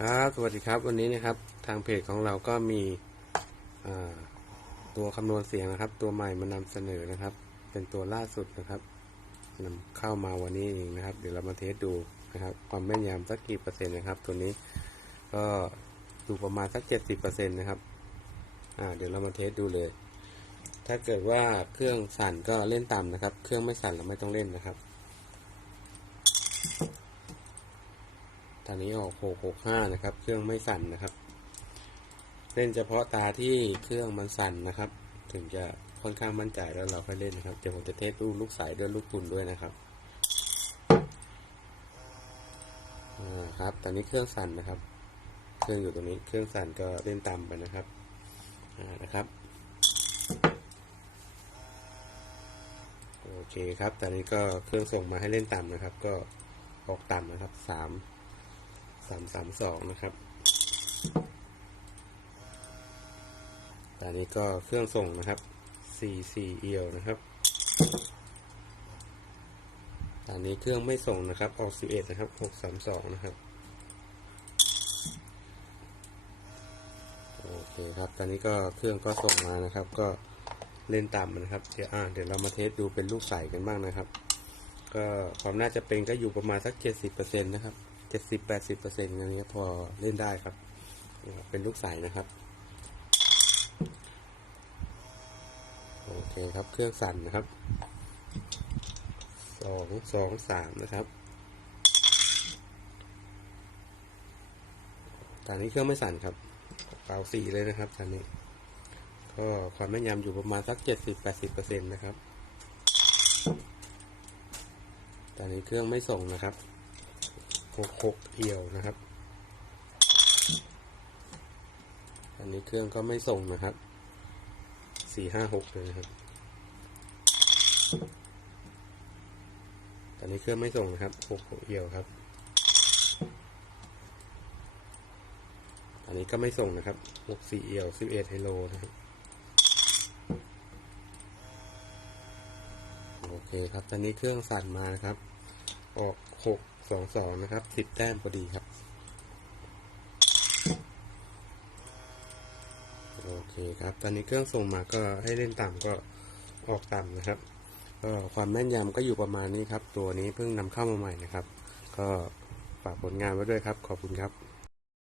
ครับสวัสดีครับวันนี้นะครับทางเพจของเราก็มีตัวคำนวณเสียงนะครับ ตัวใหม่มานำเสนอนะครับ เป็นตัวล่าสุดนะครับนำเข้ามาวันนี้เองนะครับ เดี๋ยวเรามาเทสดูนะครับ ความแม่นยำสักกี่เปอร์เซ็นต์นะครับ ตัวนี้ก็อยู่ประมาณสักเจ็ดสิบเปอร์เซ็นต์นะครับอ่าเดี๋ยวเรามาเทสดูเลย ถ้าเกิดว่าเครื่องสั่นก็เล่นต่ำนะครับ เครื่องไม่สั่นเราไม่ต้องเล่นนะครับ ตอนนี้ออก 665 นะครับ เครื่องไม่สั่นนะครับ เล่นเฉพาะตาที่เครื่องมันสั่นนะครับ ถึงจะค่อนข้างมั่นใจแล้วเราค่อยเล่นนะครับ เดี๋ยวผมจะเทสดูลูกสายด้วยลูกปุ่นด้วยนะครับอ่าครับ ตอนนี้เครื่องสั่นนะครับ เครื่องอยู่ตรงนี้ เครื่องสั่นก็เล่นต่ำไปนะครับอ่านะครับโอเคครับ ตอนนี้ก็เครื่องส่งมาให้เล่นต่ำนะครับ ก็ออกต่ำนะครับสาม สามสามสองนะครับตอนนี้ก็เครื่องส่งนะครับสี่สี่เอียวนะครับตอนนี้เครื่องไม่ส่งนะครับ ออกสิบเอ็ดนะครับหกสามสองนะครับโอเคครับ ตอนนี้ก็เครื่องก็ส่งมานะครับ ก็เล่นต่ำนะครับ เดี๋ยวอ่าเดี๋ยวเรามาเทสดูเป็นลูกใสกันบ้างนะครับ ก็ความน่าจะเป็นก็อยู่ประมาณสักเจ็ดสิบเปอร์เซ็นต์นะครับ จ็ดสิบแปดสิบเปอร์เซ็นต์อันนี้พอเล่นได้ครับเป็นลูกใสนะครับโอเคครับเครื่องสั่นนะครับสองสองสามนะครับตอนนี้เครื่องไม่สั่นครับเปล่าสี่เลยนะครับตอนนี้ ก็ความแม่นยำอยู่ประมาณสักเจ็ดสิบแปดสิบเปอร์เซ็นต์นะครับตอนนี้เครื่องไม่ส่งนะครับ หกหกเอียวนะครับ อันนี้เครื่องก็ไม่ส่งนะครับสี่ห้าหกเลยนะครับตอนนี้เครื่องไม่ส่งนะครับหกหกเอียวครับอันนี้ก็ไม่ส่งนะครับหกสี่เอียวสิบเอ็ดไฮโลนะครับโอเคครับ ตอนนี้เครื่องสั่นมานะครับ ออกหก สองสองนะครับสิบแต้มพอดีครับ โอเคครับ ตอนนี้เครื่องส่งมาก็ให้เล่นต่ำก็ออกต่ำนะครับ ก็ความแม่นยำก็อยู่ประมาณนี้ครับ ตัวนี้เพิ่งนำเข้ามาใหม่นะครับ ก็ฝากผลงานไว้ด้วยครับ ขอบคุณครับ